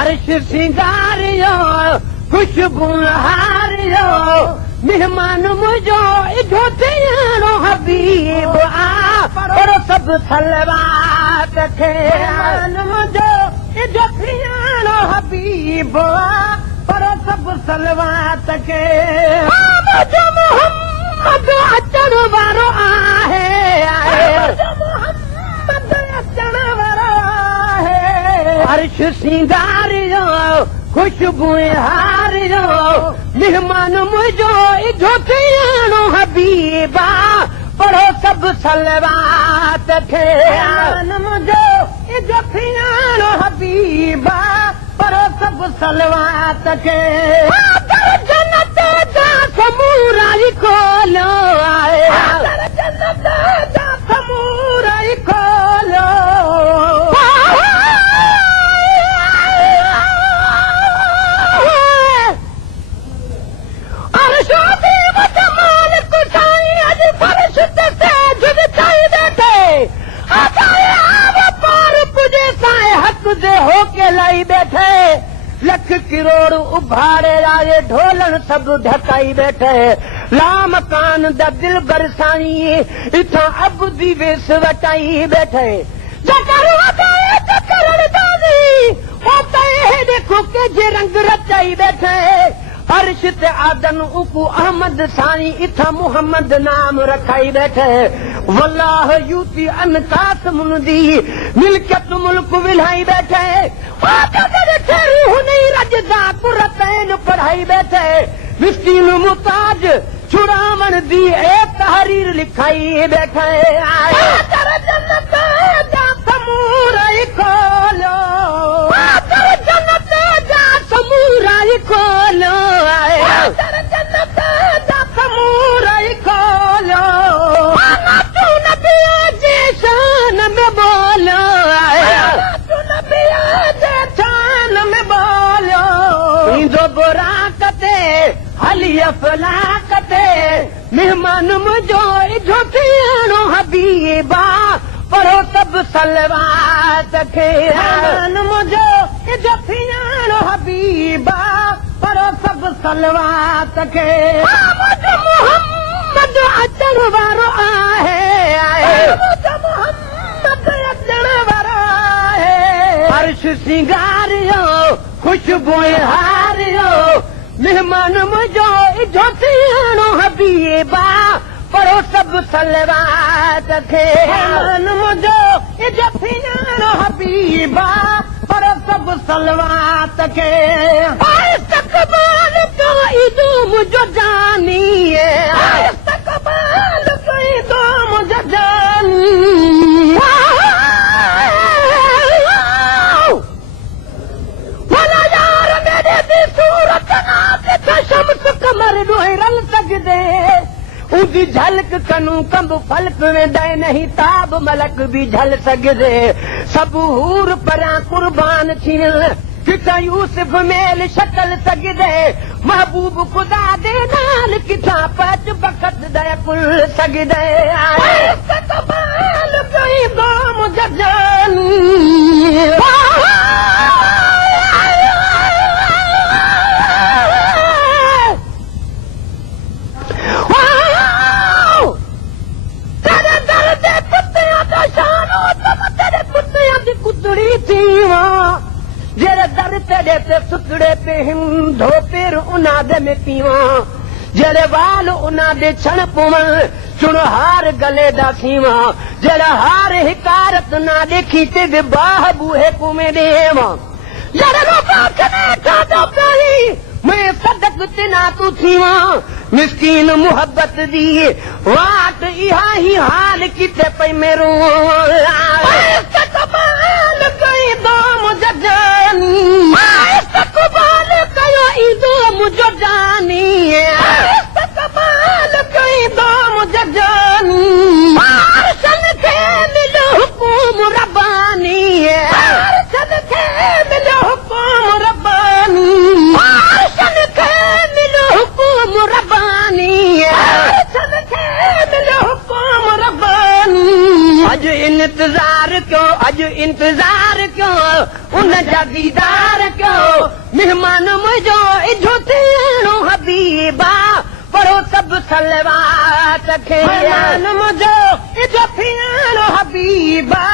अर्श सिंगारियो खुशबू हारियो मेहमान मुझो इधो तेरो हबीब आ पर सब सलवात खे मेहमान मुझो इधो तेरो हबीब आ पर सब सलवात खे मुझो मोहम्मद अचण वारो आहे मोहम्मद अचण वारो आहे अर्श सिंगारियो खुशबू हारियो मेहमान मुझो इधो तेरो हबीबा पढ़ो सब सलवात खे मेहमान मुझो इधो तेरो हबीबा पढ़ो सब सलवात खे जन्नत जा समूरा खोलो आए जन्नत जा समूरा खोलो होके लाई बैठे लख किरोड़ उभारे आए ढोलन सब ढकाई बैठे लाम कान दा दिल बरसाई इथा अबदी वेस वटाई बैठे देखो के जे रंग रचाई बैठे अर्श ते आदन उकू अहमद साई इथा मुहम्मद नाम रखाई बैठे वल्लाह यूती अनकास मुनदी मिल्कियत मुल्क विलाई बैठे नहीं रजदा कुरतैन पढ़ाई बैठे मिस्कीन मुताज छुड़ावन दी एक तहरीर लिखाई बैठे जन्नत जा समूरा खोलो जन्नत जा समूरा खोलो जन्नत जा समूरा खोलो तू नबिया जे शान में बोलो तू नबिया जे शान में बोलो इंदो बुराकते हली अफलाकते मेहमान मुझो इधो तेरो हबीबा पढ़ो सब सलवात खे मेहमान मुझो इधो तेरो हबीबा पढ़ो सब सलवात खे मुझो मोहम्मद अचण वारो आहे मुझो मोहम्मद अचण वारो आहे अर्श सिंगारियो खुशबू हारियो मेहमान मुझो इधो तेरो हबीबा पढ़ो सब सलवात खे मेहमान मुझो इधो तेरो हबीबा पढ़ो सब सलवात खे इस्तक़बाल तो इदो मुझो जानी है इस्तक़बाल तो इदो मुझो जानी वाला यार मेरे दी सूरत ना शम्स कमर डोए रल सजदे उदी झलक कनू कंब फलक वेंदे नहीं ताब मलक भी झल सगदे सब हूर परा कुर्बान थियन किथा यूसुफ मेल शक्ल सगदे महबूब खुदा दे नाल किथा पच बखत दे कुल सगदे इस्तक़बाल कोई गाम जजानी जेरे दर तेरे ते सुतड़े पे हिंदो पेर उना दे में पीवा जेरे वाल उना दे छण पुवन सुन हार गले दा सीवा जेरे हार हिकारत ना देखी ते बाह बूहे कुमे देवा जेरे रो पाखने खादो पई मैं सदक तिना तू थीवा मिस्कीन मोहब्बत दी वाट इहा ही हाल किते पई मेरो इस्तक़बाल कई दो मुझे जानी इस्तक़बाल कयो ईदो मुझे जानी इस्तक़बाल कई दो मुझे जानी अर्शन खे मिलो हुकुम रब्बानी अर्शन खे मिलो हुकुम रब्बानी अर्शन खे मिलो हुकुम रब्बानी अर्शन खे मिलो हुकुम रब्बानी अज इंतजार क्यों क्यों उन जा दीदार क्यों मेहमान मुझो इजो थियणो हबीबा पढ़ो सभु सलवात खे मेहमान मुझो इजो थियणो हबीबा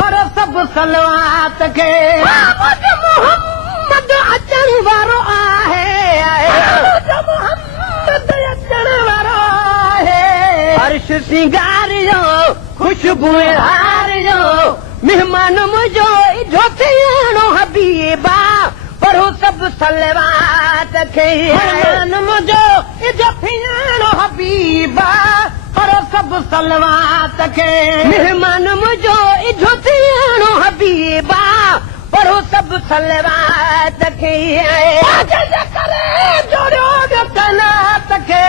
पढ़ो सभु सलवात खे मोहम्मद अचण वारो आहे मोहम्मद अचण वारो आहे अर्श सिंगारियो खुशबू हारियो मेहमान मुझो इजो थियणो हबीबा पढ़ो सभु सलवात खे मेहमान मुझो इजो थियणो हबीबा पढ़ो सभु सलवात खे मेहमान मुझो इजो थियणो हबीबा पढ़ो सभु सलवात खे करे जोड़ियो कनात खे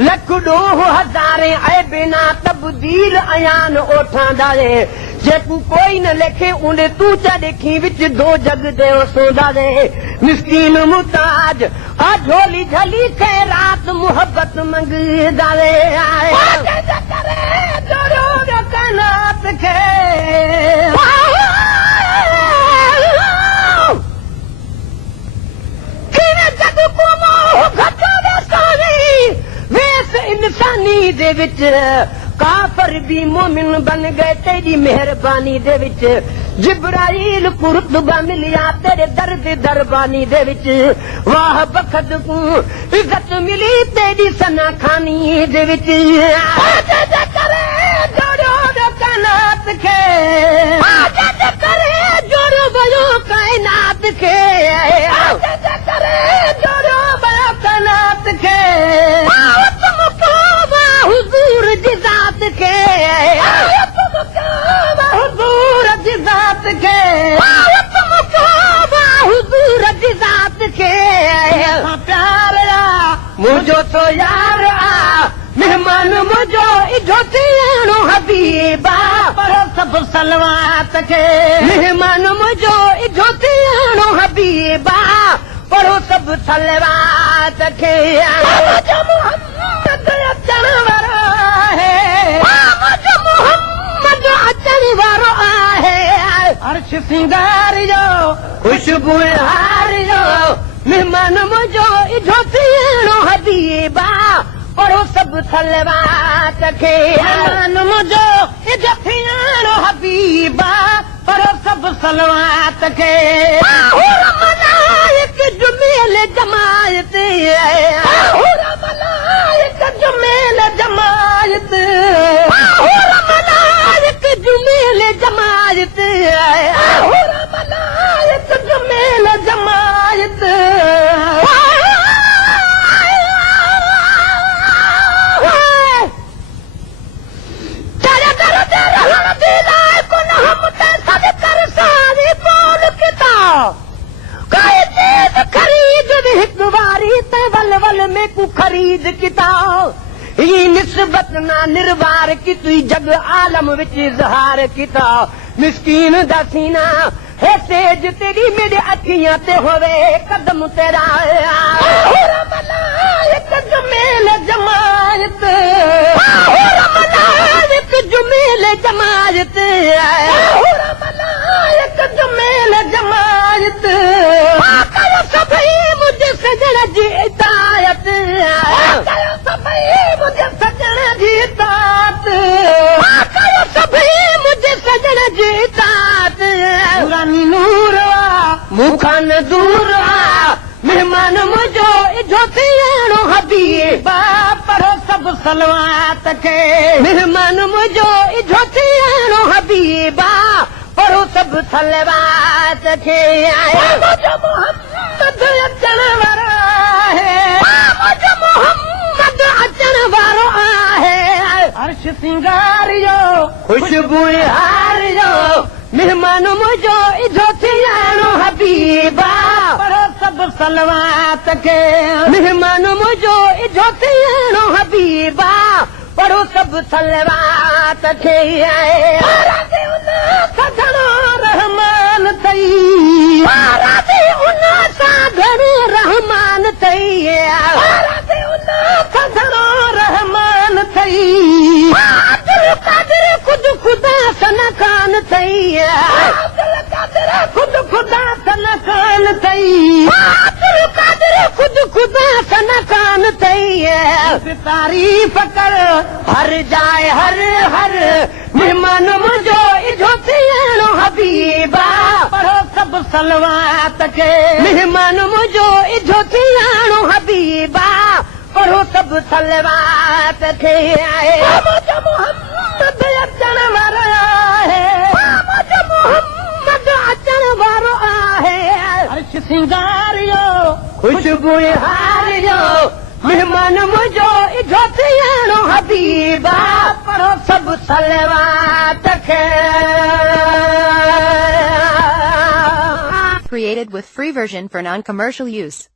लख ॾोह हज़ारे ऐं बिना तब्दील अयान ओठांदारे जेको कोई न लिखे उन तूं चा ॾिखी विच दो जग देव सोंदारे मिस्कीन मुताज आ झोली झली खे रात मोहब्बत मंगदारे कनात खे इंसानी दे विच काफर भी मोमिन बन गए तेरी मेहरबानी दे विच जिब्राइल कुर्तबा मिलिया तेरे दर्द दरबानी दे विच वाह बखत को इज्जत मिली तेरी सना खानी दे विच करे जोड़ो कायनात खे करे जोड़ो भयो कायनात खे करे जोड़ो भयो कायनात खे हुजूर जी ज़ात खे हुजूर जी ज़ात खे हुजूर जी ज़ात खे प्यार मुंहिंजो तो यार मेहमान मुंहिंजो इजो थियणो हबीबा पढ़ो सभु सलवात खे मेहमान मुंहिंजो इजो थियणो हबीबा पढ़ो सभु सलवात खे अचण वारो आहे मोहम्मद अचण वारो आहे अर्श सिंगारियो खुशबू हारियो मेहमान मुंहिंजो इजो थियणो हबीबा पढ़ो सभु सलवात खे मेहमान मुंहिंजो इजो थियणो हबीबा पढ़ो सभु सलवात खे मलाइक जुमेल जमायत मलाइक जुमेल जमायत मलाइक जुमेल जमायत मलाइक जुमेल जमायत खरीद किताब ये निस्बत ना निर्वार की तुई जग आलम विच इज़हार किताब मिस्कीन दा सीना है तेज तेरी मेरे अखियां ते होवे कदम तेरा मलाइक जुमेल जमायत मलाइक जुमेल जमायत मलाइक जुमेल जमायत सभई मुझे सजण जी इतायत सभई मुझे सजण जी इतायत सभई मुझे सजण जी इतायत पुरानी नूर मूंखां न दूर मेहमान मुंहिंजो इजो थियणो हबीबा पढ़ो सभु सलवात खे मेहमान मुंहिंजो इजो थियणो हबीबा पढ़ो सभु सलवात खे मोहम्मद अचण वारो आहे मोहम्मद अचण वारो आहे अर्श सिंगारियो खुशबू हारियो मेहमान मुंहिंजो इजो थियणो हबीबा पढ़ो सभु सलवात खे मेहमान मुंहिंजो इजो थियणो हबीबा पढ़ो सभु सलवात खे थई अब्दुल कादिर खुद खुदा सन कान थई अब्दुल कादिर खुद खुदा सन कान थई तारीफ़ कर हर जाए हर हर मेहमान मुझो इजो थियणो हबीबा पढ़ो सब सलवात के मेहमान मुझो इजो थियणो हबीबा पढ़ो सब सलवात के मोहम्मद अचण वारो आहे मोहम्मद अचण वारो आहे अर्श सिंगारियो खुशबू हारियो मेहमान मुझो इजो थियणो हबीबा पढ़ो सब सलवात के Created with free version for non-commercial use.